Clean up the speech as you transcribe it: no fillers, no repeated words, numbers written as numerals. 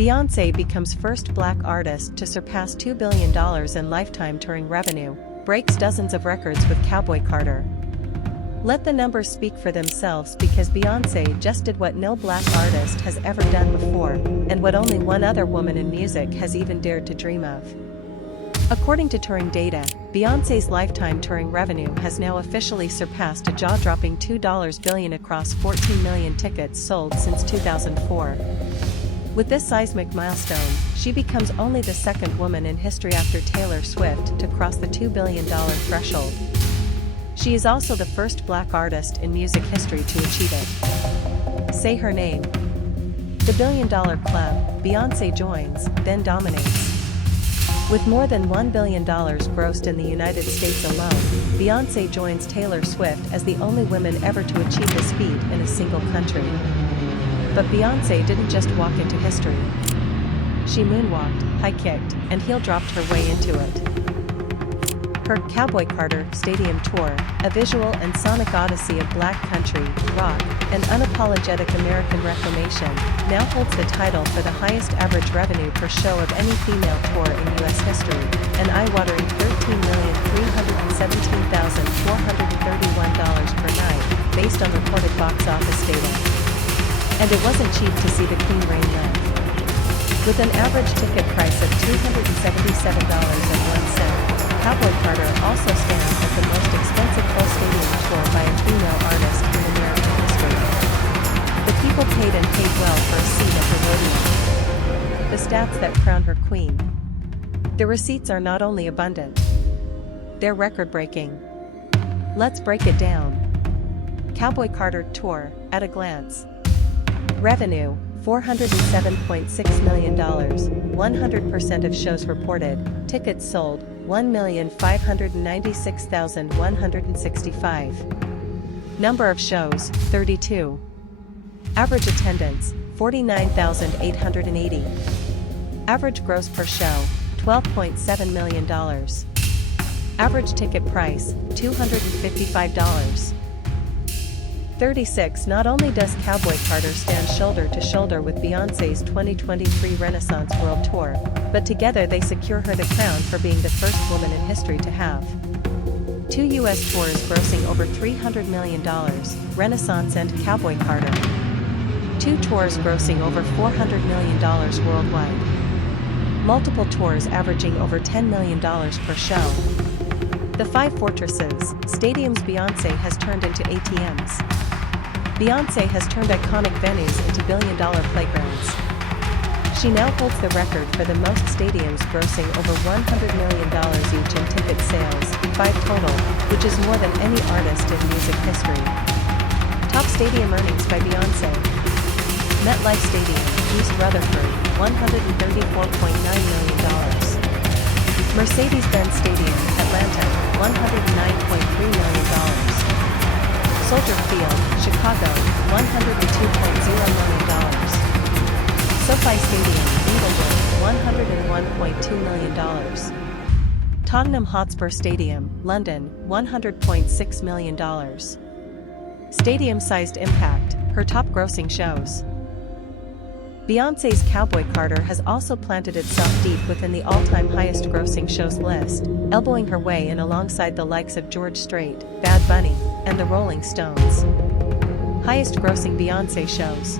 Beyoncé becomes first black artist to surpass $2 billion in lifetime touring revenue, breaks dozens of records with Cowboy Carter. Let the numbers speak for themselves because Beyoncé just did what no black artist has ever done before, and what only one other woman in music has even dared to dream of. According to touring data, Beyoncé's lifetime touring revenue has now officially surpassed a jaw-dropping $2 billion across 14 million tickets sold since 2004. With this seismic milestone, she becomes only the second woman in history after Taylor Swift to cross the $2 billion threshold. She is also the first black artist in music history to achieve it. Say her name. The $1 billion club, Beyoncé joins, then dominates. With more than $1 billion grossed in the United States alone, Beyoncé joins Taylor Swift as the only woman ever to achieve this feat in a single country. But Beyoncé didn't just walk into history. She moonwalked, high-kicked, and heel-dropped her way into it. Her Cowboy Carter Stadium Tour, a visual and sonic odyssey of black country, rock, and unapologetic American reclamation, now holds the title for the highest average revenue per show of any female tour in U.S. history, an eye-watering $13,317,431 per night, based on reported box office data. And it wasn't cheap to see the Queen reign live. With an average ticket price of $277.01, Cowboy Carter also stands as the most expensive full stadium tour by a female artist in American history. The people paid and paid well for a seat at the rodeo. The stats that crown her queen. The receipts are not only abundant, they're record-breaking. Let's break it down. Cowboy Carter Tour, at a glance. Revenue, $407.6 million, 100% of shows reported, tickets sold, 1,596,165. Number of shows, 32. Average attendance, 49,880. Average gross per show, $12.7 million. Average ticket price, $255. 36. Not only does Cowboy Carter stand shoulder to shoulder with Beyoncé's 2023 Renaissance World Tour, but together they secure her the crown for being the first woman in history to have two U.S. tours grossing over $300 million, Renaissance and Cowboy Carter. Two tours grossing over $400 million worldwide. Multiple tours averaging over $10 million per show. The Five Fortresses, stadiums Beyoncé has turned into ATMs. Beyoncé has turned iconic venues into billion-dollar playgrounds. She now holds the record for the most stadiums grossing over $100 million each in ticket sales, 5 total, which is more than any artist in music history. Top stadium earnings by Beyoncé. MetLife Stadium, East Rutherford, $134.9 million. Mercedes-Benz Stadium, Atlanta, $109.3 million. Soldier Field, Chicago, $102.0 million. SoFi Stadium, Inglewood, $101.2 million. Tottenham Hotspur Stadium, London, $100.6 million. Stadium-sized impact, her top-grossing shows. Beyoncé's Cowboy Carter has also planted itself deep within the all-time highest-grossing shows list, elbowing her way in alongside the likes of George Strait, Bad Bunny, and the Rolling Stones. Highest-grossing Beyoncé shows.